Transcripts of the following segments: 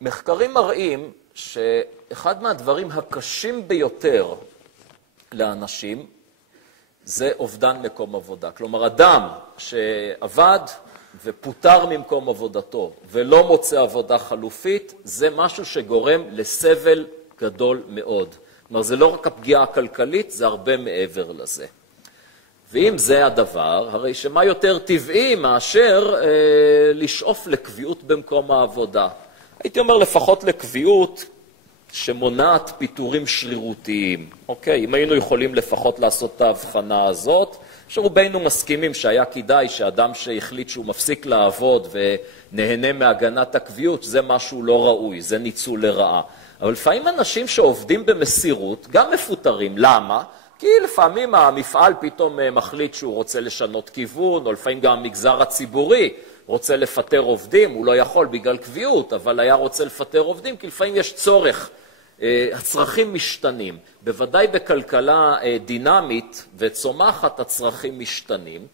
מחקרים מראים שאחד מהדברים הקשים ביותר לאנשים זה אובדן מקום עבודה. כלומר, אדם שעבד ופוטר ממקום עבודתו ולא מוצא עבודה חלופית, זה משהו שגורם לסבל גדול מאוד. כלומר, זה לא רק הפגיעה הכלכלית, זה הרבה מעבר לזה. ואם זה הדבר, הרי שמה יותר טבעי מאשר לשאוף לקביעות במקום העבודה. הייתי אומר לפחות לקביעות שמונעת פיטורים שרירותיים. אוקיי, אם היינו יכולים לפחות לעשות את ההבחנה הזאת, שרובנו מסכימים שהיה כדאי שאדם שהחליט שהוא מפסיק לעבוד ונהנה מהגנת הקביעות, זה משהו לא ראוי, זה ניצול לרעה. אבל לפעמים אנשים שעובדים במסירות גם מפוטרים. למה? כי לפעמים המפעל פתאום מחליט שהוא רוצה לשנות כיוון, או לפעמים גם המגזר הציבורי רוצה לפטר עובדים, הוא לא יכול בגלל קביעות, אבל היה רוצה לפטר עובדים, כי לפעמים יש צורך, הצרכים משתנים. בוודאי בכלכלה דינמית וצומחת הצרכים משתנים,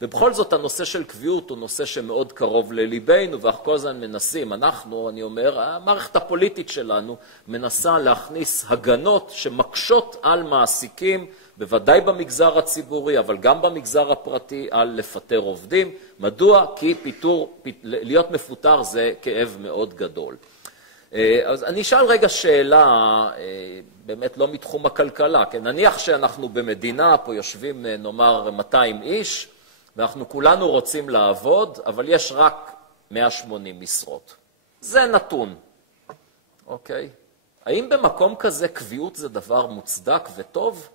ובכל זאת הנושא של קביעות הוא נושא שמאוד קרוב לליבנו, ואנחנו כל הזמן מנסים, אני אומר, המערכת הפוליטית שלנו מנסה להכניס הגנות שמקשות על מעסיקים, בוודאי במגזר הציבורי, אבל גם במגזר הפרטי, על לפטר עובדים. מדוע? כי להיות מפוטר זה כאב מאוד גדול. אז אני אשאל רגע שאלה, באמת לא מתחום הכלכלה, כן? נניח שאנחנו במדינה, פה יושבים נאמר 200 איש, ואנחנו כולנו רוצים לעבוד, אבל יש רק 180 משרות. זה נתון. אוקיי? האם במקום כזה קביעות זה דבר מוצדק וטוב?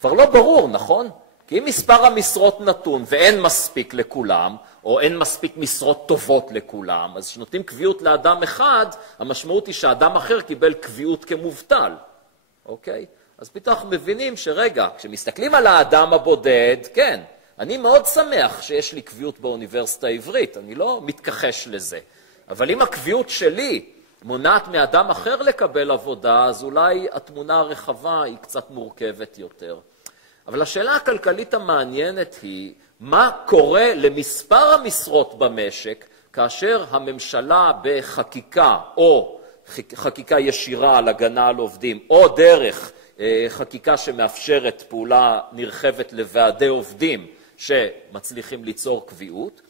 כבר לא ברור, נכון? כי אם מספר המשרות נתון ואין מספיק לכולם, או אין מספיק משרות טובות לכולם, אז שנותנים קביעות לאדם אחד, המשמעות היא שאדם אחר קיבל קביעות כמובטל. אוקיי? אז פתאום אנחנו מבינים שרגע, כשמסתכלים על האדם הבודד, כן, אני מאוד שמח שיש לי קביעות באוניברסיטה העברית, אני לא מתכחש לזה. אבל אם הקביעות שלי מונעת מאדם אחר לקבל עבודה, אז אולי התמונה הרחבה היא קצת מורכבת יותר. אבל השאלה הכלכלית המעניינת היא, מה קורה למספר המשרות במשק, כאשר הממשלה בחקיקה, או חקיקה ישירה על הגנה על עובדים, או דרך חקיקה שמאפשרת פעולה נרחבת לוועדי עובדים שמצליחים ליצור קביעות,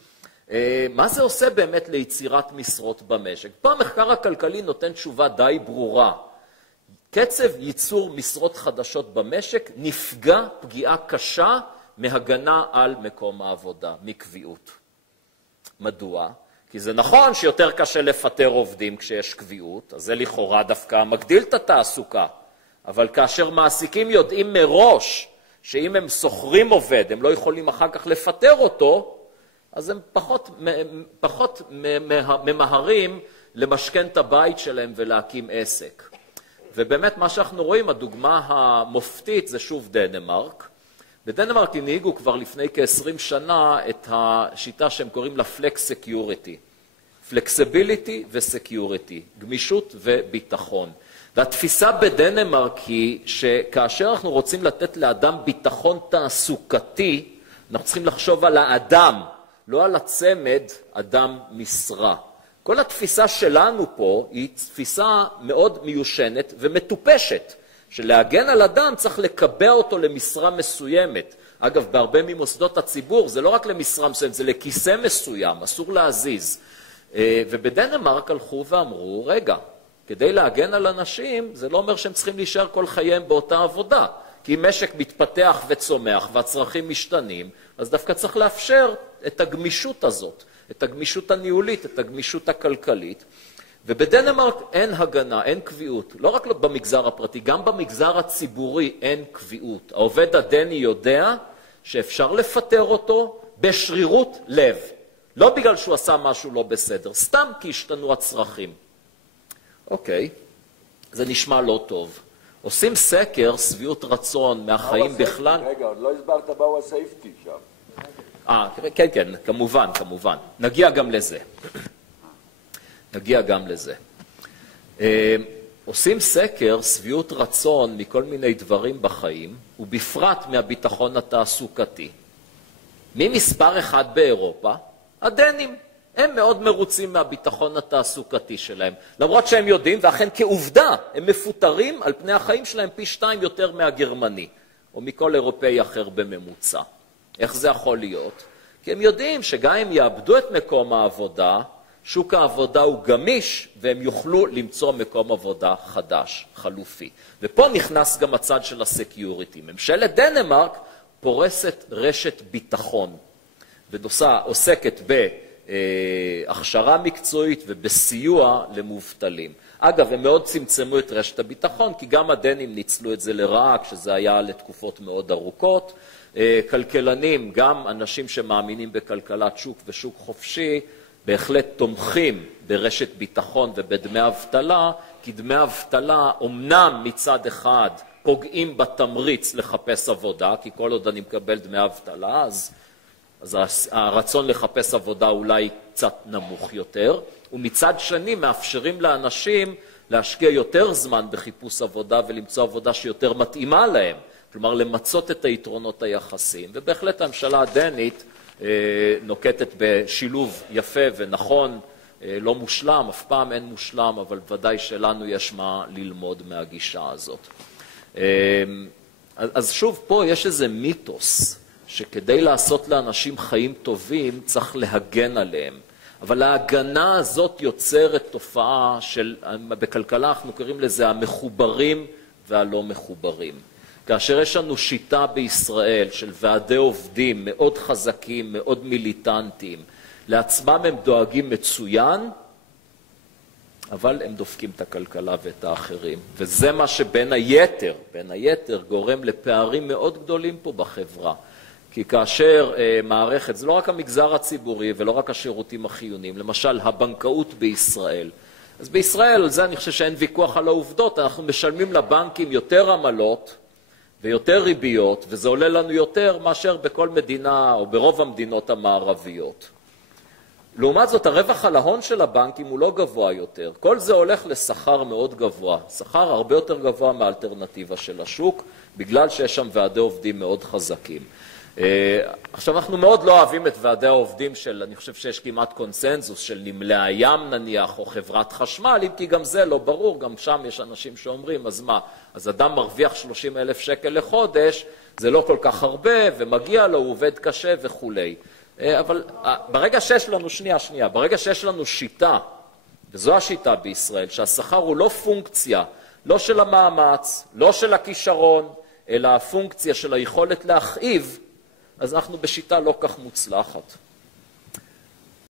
מה זה עושה באמת ליצירת משרות במשק? פה המחקר הכלכלי נותן תשובה די ברורה. קצב ייצור משרות חדשות במשק נפגע פגיעה קשה מהגנה על מקום העבודה, מקביעות. מדוע? כי זה נכון שיותר קשה לפטר עובדים כשיש קביעות, אז זה לכאורה דווקא מגדיל את התעסוקה. אבל כאשר מעסיקים יודעים מראש שאם הם שוכרים עובד, הם לא יכולים אחר כך לפטר אותו, אז הם פחות ממהרים למשכן את הבית שלהם ולהקים עסק. ובאמת מה שאנחנו רואים, הדוגמה המופתית זה שוב דנמרק. בדנמרק הנהיגו כבר לפני כ-20 שנה את השיטה שהם קוראים לה Flex Security. Flexibility ו-Security, גמישות וביטחון. והתפיסה בדנמרק היא שכאשר אנחנו רוצים לתת לאדם ביטחון תעסוקתי, אנחנו צריכים לחשוב על האדם, לא על הצמד אדם משרה. כל התפיסה שלנו פה היא תפיסה מאוד מיושנת ומטופשת, שלהגן על אדם צריך לקבע אותו למשרה מסוימת. אגב, בהרבה ממוסדות הציבור זה לא רק למשרה מסוימת, זה לכיסא מסוים, אסור להזיז. ובדנמרק הלכו ואמרו, רגע, כדי להגן על אנשים, זה לא אומר שהם צריכים להישאר כל חייהם באותה עבודה. כי אם משק מתפתח וצומח והצרכים משתנים, אז דווקא צריך לאפשר את הגמישות הזאת, את הגמישות הניהולית, את הגמישות הכלכלית. ובדנמרק אין הגנה, אין קביעות. לא רק במגזר הפרטי, גם במגזר הציבורי אין קביעות. העובד הדני יודע שאפשר לפטר אותו בשרירות לב. לא בגלל שהוא עשה משהו לא בסדר, סתם כי השתנו הצרכים. אוקיי, זה נשמע לא טוב. עושים סקר, שביעות רצון מהחיים בכלל. רגע, עוד לא הסברת מהו הסייפטי שם. כן, כמובן. נגיע גם לזה. עושים סקר, שביעות רצון מכל מיני דברים בחיים, ובפרט מהביטחון התעסוקתי. ממספר אחד באירופה, הדנים. הם מאוד מרוצים מהביטחון התעסוקתי שלהם. למרות שהם יודעים, ואכן כעובדה, הם מפוטרים על פני החיים שלהם פי 2 יותר מהגרמני, או מכל אירופאי אחר בממוצע. איך זה יכול להיות? כי הם יודעים שגם אם יאבדו את מקום העבודה, שוק העבודה הוא גמיש, והם יוכלו למצוא מקום עבודה חדש, חלופי. ופה נכנס גם הצד של הסקיוריטי. ממשלת דנמרק פורסת רשת ביטחון, ועוסקת בהכשרה מקצועית ובסיוע למובטלים. אגב, הם מאוד צמצמו את רשת הביטחון, כי גם הדנים ניצלו את זה לרעה, כשזה היה לתקופות מאוד ארוכות. כלכלנים, גם אנשים שמאמינים בכלכלת שוק ושוק חופשי, בהחלט תומכים ברשת ביטחון ובדמי אבטלה, כי דמי אבטלה אומנם מצד אחד פוגעים בתמריץ לחפש עבודה, כי כל עוד אני מקבל דמי אבטלה, אז הרצון לחפש עבודה אולי קצת נמוך יותר, ומצד שני מאפשרים לאנשים להשקיע יותר זמן בחיפוש עבודה ולמצוא עבודה שיותר מתאימה להם, כלומר למצות את היתרונות היחסיים. ובהחלט הממשלה הדנית נוקטת בשילוב יפה ונכון, לא מושלם, אף פעם אין מושלם, אבל ודאי שלנו יש מה ללמוד מהגישה הזאת. אז שוב, פה יש איזה מיתוס, שכדי לעשות לאנשים חיים טובים צריך להגן עליהם. אבל ההגנה הזאת יוצרת תופעה של, בכלכלה אנחנו קוראים לזה המחוברים והלא מחוברים. כאשר יש לנו שיטה בישראל של ועדי עובדים מאוד חזקים, מאוד מיליטנטיים, לעצמם הם דואגים מצוין, אבל הם דופקים את הכלכלה ואת האחרים. וזה מה שבין היתר גורם לפערים מאוד גדולים פה בחברה. כי כאשר מערכת, זה לא רק המגזר הציבורי ולא רק השירותים החיוניים, למשל הבנקאות בישראל. אז בישראל, על זה אני חושב שאין ויכוח על העובדות, אנחנו משלמים לבנקים יותר עמלות ויותר ריביות, וזה עולה לנו יותר מאשר בכל מדינה או ברוב המדינות המערביות. לעומת זאת, הרווח על ההון של הבנקים הוא לא גבוה יותר. כל זה הולך לשכר מאוד גבוה, שכר הרבה יותר גבוה מהאלטרנטיבה של השוק, בגלל שיש שם ועדי עובדים מאוד חזקים. עכשיו, אנחנו מאוד לא אוהבים את ועדי העובדים של, אני חושב שיש כמעט קונסנזוס של נמלי הים נניח, או חברת חשמל, אם כי גם זה לא ברור, גם שם יש אנשים שאומרים, אז מה? אז אדם מרוויח 30,000 שקל לחודש, זה לא כל כך הרבה, ומגיע לו, הוא עובד קשה וכו'. אבל ברגע שיש לנו, ברגע שיש לנו שיטה, וזו השיטה בישראל, שהשכר הוא לא פונקציה, לא של המאמץ, לא של הכישרון, אלא הפונקציה של היכולת להכאיב, אז אנחנו בשיטה לא כך מוצלחת.